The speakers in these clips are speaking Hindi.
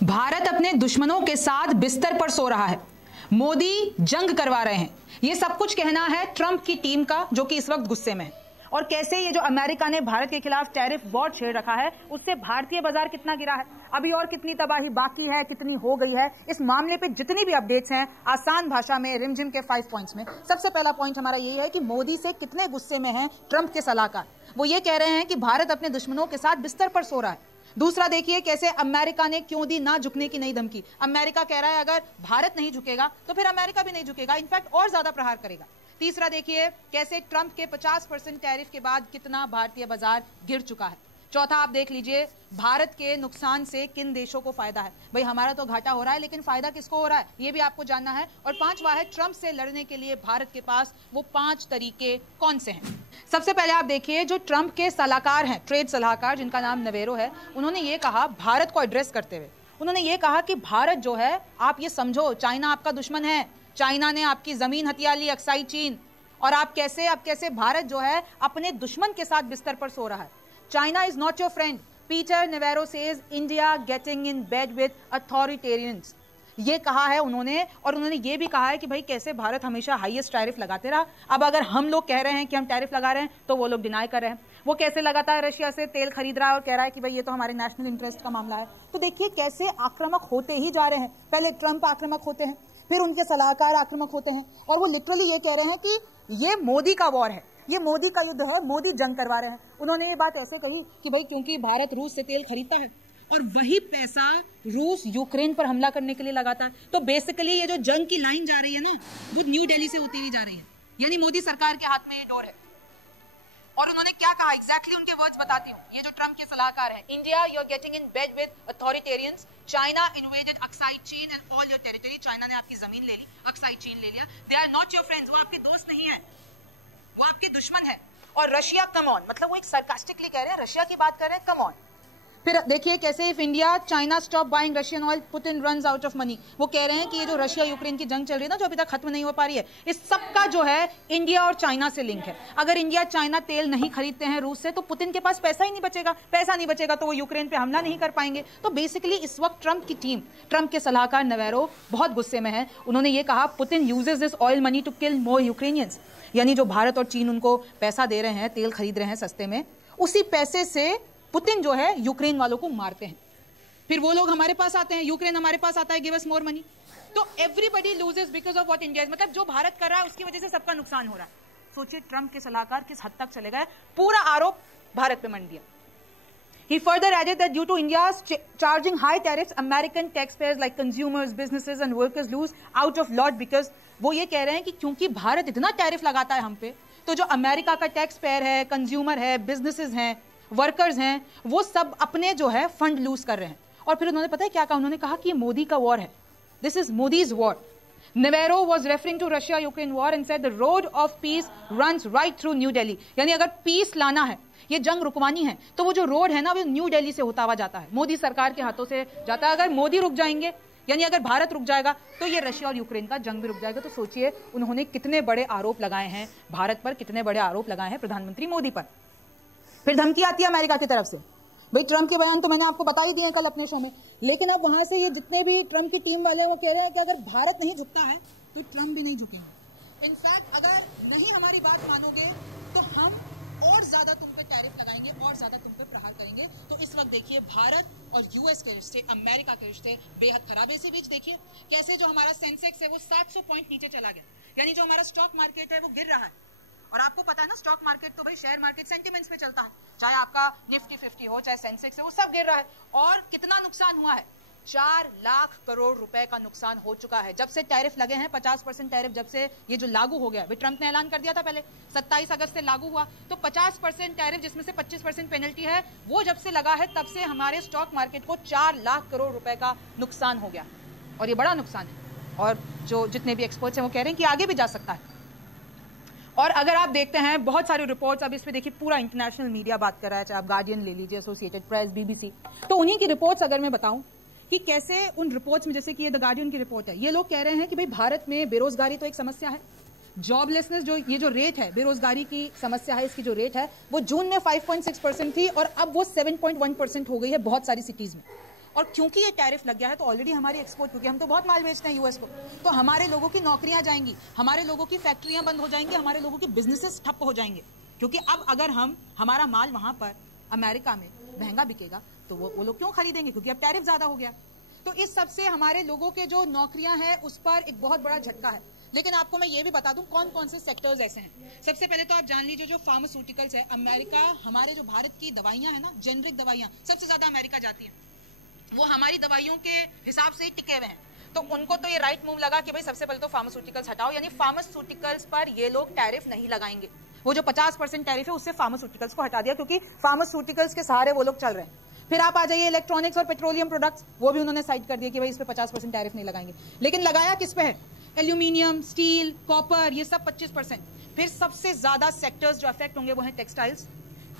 भारत अपने दुश्मनों के साथ बिस्तर पर सो रहा है, मोदी जंग करवा रहे हैं। यह सब कुछ कहना है ट्रंप की टीम का, जो कि इस वक्त गुस्से में है। और कैसे ये जो अमेरिका ने भारत के खिलाफ टैरिफ वॉर छेड़ रखा है, उससे भारतीय बाजार कितना गिरा है, अभी और कितनी तबाही बाकी है, कितनी हो गई है, इस मामले पे जितनी भी अपडेट्स हैं आसान भाषा में रिमझिम के 5 पॉइंट्स में। सबसे पहला पॉइंट हमारा यही है कि मोदी से कितने गुस्से में हैं ट्रंप के सलाहकार। वो ये कह रहे हैं कि भारत अपने दुश्मनों के साथ बिस्तर पर सो रहा है। दूसरा देखिए कैसे अमेरिका ने क्यों दी ना झुकने की नई धमकी। अमेरिका कह रहा है अगर भारत नहीं झुकेगा तो फिर अमेरिका भी नहीं झुकेगा, इनफैक्ट और ज्यादा प्रहार करेगा। तीसरा देखिए कैसे ट्रंप के 50% टैरिफ के बाद कितना भारतीय बाजार गिर चुका है। चौथा आप देख लीजिए भारत के नुकसान से किन देशों को फायदा है। भाई हमारा तो घाटा हो रहा है, लेकिन फायदा किसको हो रहा है ये भी आपको जानना है। और पांचवा है ट्रंप से लड़ने के लिए भारत के पास वो 5 तरीके कौन से हैं। सबसे पहले आप देखिए जो ट्रंप के सलाहकार हैं, ट्रेड सलाहकार जिनका नाम नवेरो है, उन्होंने ये कहा भारत को एड्रेस करते हुए, उन्होंने ये कहा कि भारत जो है, आप ये समझो चाइना आपका दुश्मन है, चाइना ने आपकी जमीन हथिया ली, अक्साई चीन, और आप कैसे भारत जो है अपने दुश्मन के साथ बिस्तर पर सो रहा है। China is not your friend, Peter Navarro says India getting in bed with authoritarians, ये कहा है उन्होंने। और उन्होंने ये भी कहा है कि भाई कैसे भारत हमेशा हाईएस्ट टैरिफ लगाते रहा, अब अगर हम लोग कह रहे हैं कि हम टैरिफ लगा रहे हैं तो वो लोग डिनाई कर रहे हैं। वो कैसे लगाता है रशिया से तेल खरीद रहा है और कह रहा है कि भाई ये तो हमारे नेशनल इंटरेस्ट का मामला है। तो देखिए कैसे आक्रामक होते ही जा रहे हैं। पहले ट्रंप आक्रामक होते हैं, फिर उनके सलाहकार आक्रामक होते हैं, और वो लिटरली ये कह रहे हैं कि ये मोदी का वॉर है, ये मोदी का युद्ध है, मोदी जंग करवा रहे हैं। उन्होंने ये बात ऐसे कही कि भाई क्योंकि भारत रूस से तेल खरीदता है और वही पैसा रूस यूक्रेन पर हमला करने के लिए लगाता है। तो बेसिकली ये जो जंग की लाइन जा रही है ना, वो न्यू दिल्ली से होती हुई जा रही है, यानी मोदी सरकार के हाथ में ये डोर है। और उन्होंने क्या कहा एग्जैक्टली उनके वर्ड्स बताती हूँ। ये जो ट्रंप के सलाहकार है, India you are getting in bed with authoritarians, China invaded Aksai Chin and all your territory, China ने आपकी जमीन ले ली, अक्साई चीन ले लिया, they are not your friends, वो आपके दोस्त नहीं है, वो आपके दुश्मन है। और रशिया कम ऑन, मतलब वो एक सरकास्टिकली कह रहे हैं, रशिया की बात कर रहे हैं, कम ऑन। फिर देखिए कैसे if India China stop buying Russian oil Putin runs out of money, वो कह रहे हैं कि ये जो रशिया यूक्रेन की जंग चल रही है ना, जो अभी तक खत्म नहीं हो पा रही है, इस सब का जो है इंडिया और चाइना से लिंक है। अगर इंडिया चाइना तेल नहीं खरीदते हैं रूस से तो पुतिन के पास पैसा ही नहीं बचेगा, पैसा नहीं बचेगा तो वो यूक्रेन पे हमला नहीं कर पाएंगे। तो बेसिकली इस वक्त ट्रंप की टीम, ट्रंप के सलाहकार नवेरो बहुत गुस्से में है। उन्होंने ये कहा Putin uses this oil money to kill more Ukrainians, यानी जो भारत और चीन उनको पैसा दे रहे हैं, तेल खरीद रहे हैं सस्ते में, उसी पैसे से पुतिन जो है यूक्रेन वालों को मारते हैं। फिर वो लोग हमारे पास आते हैं, यूक्रेन हमारे पास आता है, गिव अस मोर मनी। तो everybody loses because of what India is, मतलब जो भारत कर रहा है उसकी वजह से सबका नुकसान हो रहा है। सोचिए ट्रंप के सलाहकार किस हद तक चले गए, पूरा आरोप भारत पे मंड दिया। He further added that due to India's charging high tariffs, American taxpayers like consumers, businesses and workers lose out of lot because वो ये कह रहे हैं कि क्योंकि भारत इतना टैरिफ लगाता है हम पे, तो जो अमेरिका का टैक्स पेयर है, कंज्यूमर है, बिजनेसेस हैं, वर्कर्स हैं, वो सब अपने जो है फंड लूज कर रहे हैं। और फिर उन्होंने पता है क्या कहा, उन्होंने कहा कि ये मोदी का वॉर है, this is Modi's war. Navarro was referring to Russia-Ukraine war and said the road of peace runs right through New Delhi, यानी अगर पीस लाना है, ये जंग रुकवानी है, तो वो जो रोड है ना वो न्यू दिल्ली से होता हुआ जाता है, मोदी सरकार के हाथों से जाता है। अगर मोदी रुक जाएंगे, यानी अगर भारत रुक जाएगा तो ये रशिया और यूक्रेन का जंग भी रुक जाएगा। तो सोचिए उन्होंने कितने बड़े आरोप लगाए हैं भारत पर, कितने बड़े आरोप लगाए हैं प्रधानमंत्री मोदी पर। फिर धमकी आती है अमेरिका की तरफ से। भाई ट्रंप के बयान तो मैंने आपको बता ही दिए कल अपने शो में, लेकिन अब वहां से ये जितने भी ट्रंप की टीम वाले हैं वो कह रहे हैं कि अगर भारत नहीं झुकता है तो ट्रंप भी नहीं झुकेंगे। इनफैक्ट अगर नहीं हमारी बात मानोगे तो हम और ज्यादा तुम पे टैरिफ लगाएंगे और ज्यादा तुम पे प्रहार करेंगे। तो इस वक्त देखिए भारत और यूएस के रिश्ते, अमेरिका के रिश्ते बेहद खराब है। इसी बीच देखिए कैसे जो हमारा सेंसेक्स है वो 700 पॉइंट नीचे चला गया, यानी जो हमारा स्टॉक मार्केट है वो गिर रहा है। और आपको पता है ना स्टॉक मार्केट तो भाई शेयर मार्केट सेंटिमेंट्स पे चलता है, चाहे आपका निफ्टी 50 हो चाहे सेंसेक्स है, वो सब गिर रहा है। और कितना नुकसान हुआ है, 4 लाख करोड़ रुपए का नुकसान हो चुका है जब से टैरिफ लगे हैं। 50% टैरिफ जब से ये जो लागू हो गया, ट्रंप ने ऐलान कर दिया था पहले 27 अगस्त से लागू हुआ, तो 50% टैरिफ जिसमें से 25% पेनल्टी है, वो जब से लगा है तब से हमारे स्टॉक मार्केट को 4 लाख करोड़ रुपए का नुकसान हो गया। और ये बड़ा नुकसान है, और जो जितने भी एक्सपर्ट्स हैं वो कह रहे हैं कि आगे भी जा सकता है। और अगर आप देखते हैं बहुत सारी रिपोर्ट्स, अब इसमें देखिए पूरा इंटरनेशनल मीडिया बात कर रहा है, चाहे आप गार्डियन ले लीजिए, एसोसिएटेड प्रेस, बीबीसी, तो उन्हीं की रिपोर्ट्स अगर मैं बताऊं कि कैसे उन रिपोर्ट्स में, जैसे कि ये द गार्डियन की रिपोर्ट है, ये लोग कह रहे हैं कि भाई भारत में बेरोजगारी तो एक समस्या है, जॉबलेसनेस जो ये जो रेट है, बेरोजगारी की समस्या है, इसकी जो रेट है वो जून में 5.6% थी और अब वो 7.1% हो गई है बहुत सारी सिटीज में। और क्योंकि ये टैरिफ लग गया है तो ऑलरेडी हमारी एक्सपोर्ट, क्योंकि हम तो बहुत माल बेचते हैं यूएस को, तो हमारे लोगों की नौकरियां जाएंगी, हमारे लोगों की फैक्ट्रियां बंद हो जाएंगी, हमारे लोगों के बिजनेसेस ठप हो जाएंगे। क्योंकि अब अगर हमारा माल वहां पर अमेरिका में महंगा बिकेगा तो वो लोग क्यों खरीदेंगे, क्योंकि अब टैरिफ ज्यादा हो गया। तो इस सब से हमारे लोगों के जो नौकरियां हैं उस पर एक बहुत बड़ा झटका है। लेकिन आपको मैं ये भी बता दूं कौन कौन से सेक्टर्स ऐसे हैं। सबसे पहले तो आप जान लीजिए जो फार्मास्यूटिकल्स है, अमेरिका, हमारे जो भारत की दवाइयां है ना, जेनरिक दवाइयां सबसे ज्यादा अमेरिका जाती हैं, वो हमारी दवाइयों के हिसाब से ही टिके हुए हैं। तो उनको तो ये राइट मूव लगा कि भाई सबसे पहले तो फार्मास्यूटिकल्स हटाओ, यानी फार्मास्यूटिकल्स पर ये लोग टैरिफ नहीं लगाएंगे। वो जो 50% टैरिफ है उससे फार्मास्यूटिकल्स को हटा दिया, क्योंकि फार्मास्यूटिकल्स के सहारे वो लोग चल रहे हैं। फिर आप आ जाइए इलेक्ट्रॉनिक्स और पेट्रोलियम प्रोडक्ट्स, वो भी उन्होंने साइड कर दिया कि भाई इस पे 50% टैरिफ नहीं लगाएंगे। लेकिन लगाया किस पे है? एल्यूमिनियम, स्टील, कॉपर, ये सब 25%। फिर सबसे ज्यादा सेक्टर्स जो अफेक्ट होंगे वो है टेक्सटाइल्स,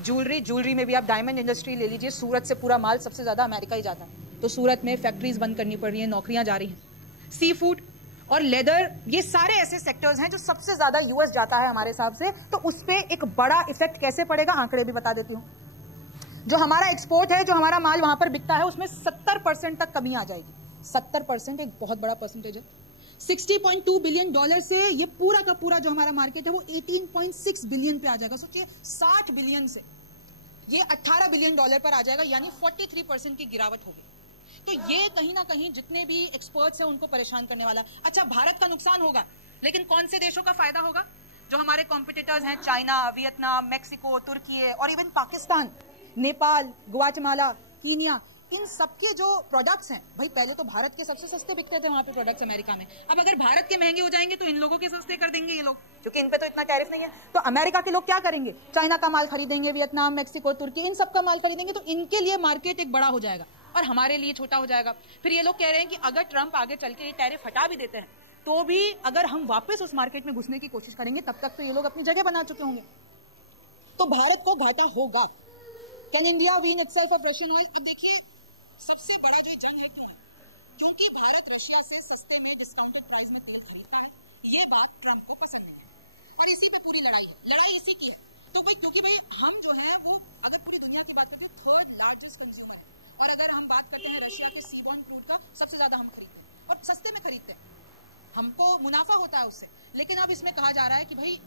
ज्वेलरी में भी आप डायमंड इंडस्ट्री ले लीजिए, सूरत से पूरा माल सबसे ज्यादा अमेरिका ही जाता है, तो सूरत में फैक्ट्रीज बंद करनी पड़ रही है, नौकरियां जा रही हैं। सी फूड और लेदर, ये सारे ऐसे सेक्टर्स हैं जो सबसे ज्यादा यूएस जाता है हमारे हिसाब से। तो उस पर एक बड़ा इफेक्ट कैसे पड़ेगा, आंकड़े भी बता देती हूँ। जो हमारा एक्सपोर्ट है, जो हमारा माल वहां पर बिकता है, उसमें 70% तक कमी आ जाएगी। 70% एक बहुत बड़ा परसेंटेज है। $60.2 बिलियन से ये पूरा का पूरा जो हमारा मार्केट है वो 18.6 बिलियन पे आ जाएगा। सोचिए 60 बिलियन से ये $18 बिलियन पर आ जाएगा, यानी 43% की गिरावट होगी। तो ये कहीं ना कहीं जितने भी एक्सपर्ट्स हैं उनको परेशान करने वाला है। अच्छा, भारत का नुकसान होगा, लेकिन कौन से देशों का फायदा होगा? जो हमारे कॉम्पिटिटर्स हैं, चाइना, वियतनाम, मेक्सिको, तुर्की और even Pakistan, Nepal, Guatemala, Kenya, इन सबके जो प्रोडक्ट्स हैं, भाई पहले तो भारत के सबसे सस्ते बिकते थे वहां पे प्रोडक्ट्स अमेरिका में। अब अगर भारत के महंगे हो जाएंगे तो इन लोगों के सस्ते कर देंगे ये लोग, क्योंकि इन पे तो इतना टैरिफ नहीं है। तो अमेरिका के लोग क्या करेंगे? चाइना का माल खरीदेंगे, वियतनाम, मेक्सिको, तुर्की, इन सब का माल खरीदेंगे, तो इनके लिए मार्केट एक बड़ा हो जाएगा और हमारे लिए छोटा हो जाएगा। फिर ये लोग कह रहे हैं कि अगर ट्रंप आगे चल के ये टैरिफ हटा भी देते हैं तो भी अगर हम वापस उस मार्केट में घुसने की कोशिश करेंगे तब तक तो ये लोग अपनी जगह बना चुके होंगे। तो भारत को घाटा होगा। Can India wean itself of Russian oil? अब देखिए सबसे बड़ा जो जंग है क्यों है? क्योंकि भारत रशिया से सस्ते में डिस्काउंटेड प्राइस में तेल खरीदता है। ये बात ट्रंप को पसंद नहीं है और इसी पे पूरी लड़ाई है। लड़ाई इसी की है। तो भाई क्योंकि भाई हम जो है वो अगर पूरी दुनिया की बात करते हैं 3rd लार्जेस्ट कंज्यूमर है, और अगर हम बात करते हैं रशिया के सीबॉर्न क्रूड का, सबसे ज्यादा हम खरीदते हैं और सस्ते में खरीदते हैं, हमको मुनाफा होता है उससे। लेकिन अब इसमें कहा जा रहा है कि भाई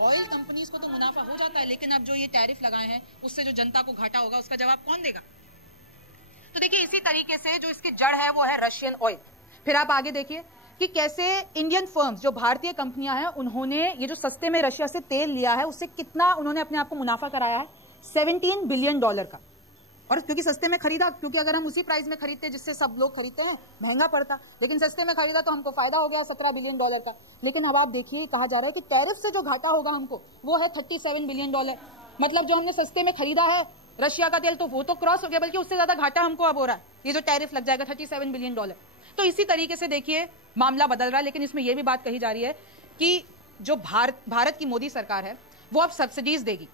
ऑयल कंपनीज को तो मुनाफा हो जाता है, लेकिन अब जो ये टैरिफ लगाए हैं उससे जो जनता को घाटा होगा उसका जवाब कौन देगा? तो देखिए इसी तरीके से जो इसकी जड़ है वो है रशियन ऑयल। फिर आप आगे देखिए कि कैसे इंडियन फर्म्स, जो भारतीय कंपनियां हैं, उन्होंने ये जो सस्ते में रशिया से तेल लिया है उससे कितना उन्होंने अपने आप को मुनाफा कराया है? $17 बिलियन का। और क्योंकि सस्ते में खरीदा, क्योंकि अगर हम उसी प्राइस में खरीदते जिससे सब लोग खरीदते हैं महंगा पड़ता, लेकिन सस्ते में खरीदा तो हमको फायदा हो गया $17 बिलियन का। लेकिन अब आप देखिए कहा जा रहा है कि टैरिफ से जो घाटा होगा हमको वो है $37 बिलियन। मतलब जो हमने सस्ते में खरीदा है रशिया का तेल तो वो तो क्रॉस हो गया, बल्कि उससे ज्यादा घाटा हमको अब हो रहा है, ये जो टैरिफ लग जाएगा $37 बिलियन। तो इसी तरीके से देखिए मामला बदल रहा है। लेकिन इसमें यह भी बात कही जा रही है कि जो भारत की मोदी सरकार है वो अब सब्सिडीज देगी।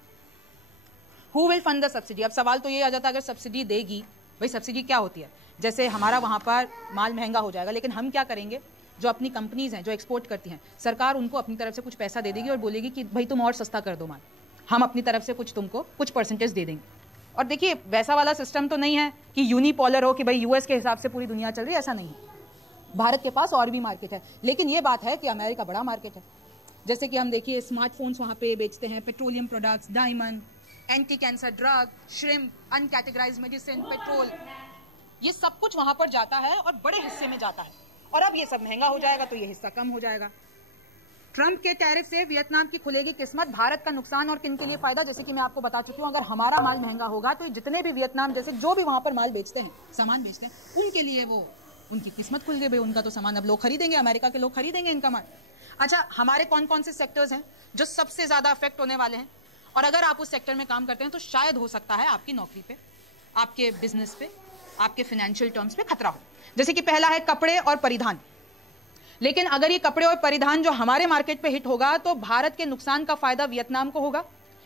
Who will fund the subsidy? अब सवाल तो ये आ जाता है अगर सब्सिडी देगी, भाई सब्सिडी क्या होती है? जैसे हमारा वहां पर माल महंगा हो जाएगा, लेकिन हम क्या करेंगे? जो अपनी कंपनीज हैं जो एक्सपोर्ट करती हैं, सरकार उनको अपनी तरफ से कुछ पैसा दे देगी और बोलेगी कि भाई तुम और सस्ता कर दो माल, हम अपनी तरफ से कुछ तुमको कुछ परसेंटेज दे देंगे। और देखिए वैसा वाला सिस्टम तो नहीं है कि यूनिपोलर हो कि भाई यूएस के हिसाब से पूरी दुनिया चल रही है, ऐसा नहीं है। भारत के पास और भी मार्केट है, लेकिन ये बात है कि अमेरिका बड़ा मार्केट है। जैसे कि हम देखिए स्मार्टफोन्स वहां पे बेचते हैं, petroleum products, diamond, anti cancer drug, shrimp, uncategorized medicine, petrol, ये सब कुछ वहां पर जाता है और बड़े हिस्से में जाता है। और अब ये सब महंगा हो जाएगा तो ये हिस्सा कम हो जाएगा। ट्रंप के टैरिफ से वियतनाम की खुलेगी किस्मत, भारत का नुकसान और किन के लिए फायदा? जैसे कि मैं आपको बता चुकी हूं, अगर हमारा माल महंगा होगा तो जितने भी वियतनाम जैसे जो भी वहां पर माल बेचते हैं, सामान बेचते हैं, उनके लिए वो उनकी किस्मत खुल गई। भाई उनका तो सामान अब लोग खरीदेंगे, अमेरिका के लोग खरीदेंगे इनका माल। अच्छा, हमारे कौन कौन से सेक्टर्स हैं जो सबसे ज्यादा अफेक्ट होने वाले हैं? और अगर आप उस सेक्टर में काम करते हैं तो शायद हो सकता है आपकी नौकरी पे, आपके बिजनेस पे, आपके फाइनेंशियल टर्म्स पे खतरा हो। जैसे कि पहला है कपड़े और परिधान। लेकिन अगर ये कपड़े और परिधान जो हमारे मार्केट पे हिट होगा तो भारत के नुकसान का फायदा वियतनाम को होगा,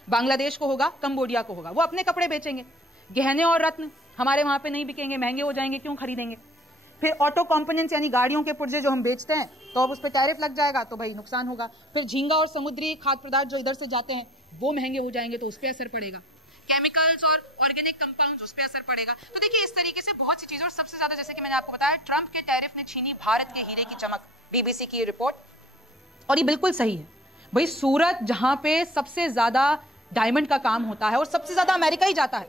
बांग्लादेश को होगा, कंबोडिया को होगा। वो अपने कपड़े बेचेंगे, गहने और रत्न हमारे वहां पे नहीं बिकेंगे, महंगे हो जाएंगे, क्यों खरीदेंगे? फिर ऑटो कंपोनेंट्स यानी गाड़ियों के पुर्जे जो हम बेचते हैं तो अब उस पर टैरिफ लग जाएगा तो भाई नुकसान होगा। फिर झींगा और समुद्री खाद्य पदार्थ जो इधर से जाते हैं वो महंगे हो जाएंगे तो उस पर असर पड़ेगा। केमिकल्स और ऑर्गेनिक कंपाउंड्स, उस पर असर पड़ेगा। तो देखिए इस तरीके से बहुत सी चीजें, और सबसे ज्यादा जैसे कि मैंने आपको बताया, ट्रंप के टैरिफ ने छीनी भारत के हीरे की चमक, बीबीसी की रिपोर्ट। और ये बिल्कुल सही है भाई, सूरत जहां पे सबसे ज्यादा डायमंड का काम होता है और सबसे ज्यादा अमेरिका ही जाता है,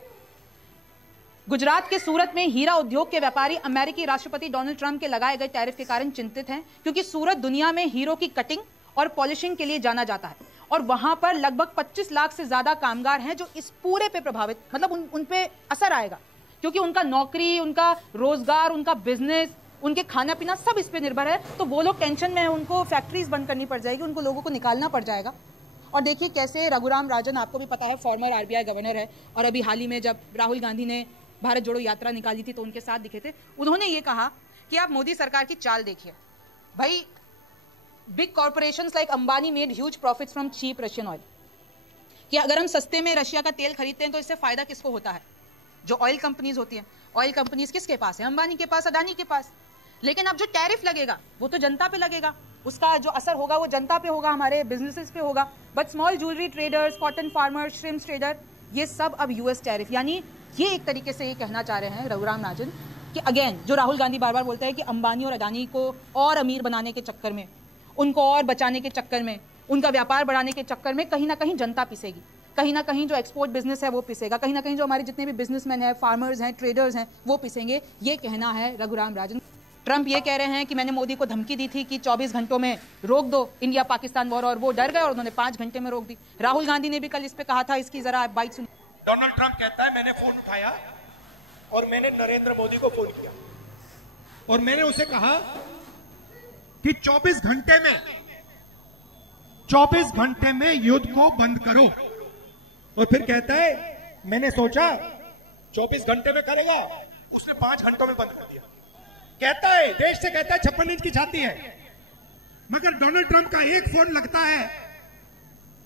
गुजरात के सूरत में हीरा उद्योग के व्यापारी अमेरिकी राष्ट्रपति डोनाल्ड ट्रंप के लगाए गए टैरिफ के कारण चिंतित हैं, क्योंकि सूरत दुनिया में हीरो की कटिंग और पॉलिशिंग के लिए जाना जाता है और वहां पर लगभग 25 लाख से ज्यादा कामगार हैं जो इस पूरे पे प्रभावित, मतलब उन पे असर आएगा, क्योंकि उनका नौकरी, उनका रोजगार, उनका बिजनेस, उनके खाना पीना सब इस पे निर्भर है। तो वो लोग टेंशन में है, उनको फैक्ट्रीज बंद करनी पड़ जाएगी, उनको लोगों को निकालना पड़ जाएगा। और देखिए कैसे रघुराम राजन, आपको भी पता है, फॉर्मर आरबीआई गवर्नर है, और अभी हाल ही में जब राहुल गांधी ने भारत जोड़ो यात्रा निकाली थी तो उनके साथ दिखे थे, उन्होंने ये कहा कि आप मोदी सरकार की चाल देखिए भाई, big corporations like Ambani made huge profits from cheap Russian oil, कि अगर हम सस्ते में रशिया का तेल खरीदते हैं तो इससे फायदा किसको होता है? जो ऑयल कंपनीज होती हैं। ऑयल कंपनीज किसके पास है? अंबानी के पास, अडानी के पास। लेकिन अब जो टैरिफ लगेगा वो तो जनता पे लगेगा, उसका जो असर होगा वो जनता पे होगा, हमारे बिजनेसेस पे होगा। But small jewellery traders, cotton farmers, shrimp trader, ये सब अब यूएस टैरिफ, यानी ये एक तरीके से ये कहना चाह रहे हैं रघुराम राजन कि अगेन, जो राहुल गांधी बार बार बोलते हैं कि अंबानी और अडानी को और अमीर बनाने के चक्कर में, उनको और बचाने के चक्कर में, उनका व्यापार बढ़ाने के चक्कर में कहीं ना कहीं जनता पिसेगी, कहीं ना कहीं जो एक्सपोर्ट बिजनेस है वो पिसेगा, कहीं ना कहीं जो हमारे जितने भी बिजनेसमैन हैं, फार्मर्स हैं, ट्रेडर्स हैं, वो पिसेंगे। ये कहना है रघुराम राजन। ट्रंप ये कह रहे हैं कि मैंने मोदी को धमकी दी थी कि 24 घंटों में रोक दो इंडिया पाकिस्तान वॉर, और वो डर गए और उन्होंने 5 घंटे में रोक दी। राहुल गांधी ने भी कल इस पे कहा था, इसकी जरा बाइट सुनिए। डोनाल्ड ट्रंप कहता है मैंने फोन उठाया और मैंने नरेंद्र मोदी को फोन किया और मैंने उसे कहा कि 24 घंटे में युद्ध को बंद करो। और फिर कहता है मैंने सोचा 24 घंटे में करेगा, उसने 5 घंटों में बंद कर दिया। कहता है, देश से कहता है 56 इंच की छाती है, मगर डोनाल्ड ट्रंप का एक फोन लगता है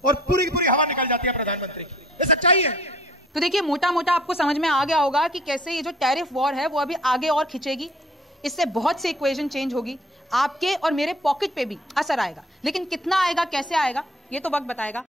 और पूरी की पूरी हवा निकल जाती है प्रधानमंत्री की। ये सच्चाई है। तो देखिए मोटा मोटा आपको समझ में आ गया होगा कि कैसे ये जो टैरिफ वॉर है वो अभी आगे और खिंचेगी, इससे बहुत सी इक्वेशन चेंज होगी, आपके और मेरे पॉकेट पे भी असर आएगा, लेकिन कितना आएगा, कैसे आएगा, ये तो वक्त बताएगा।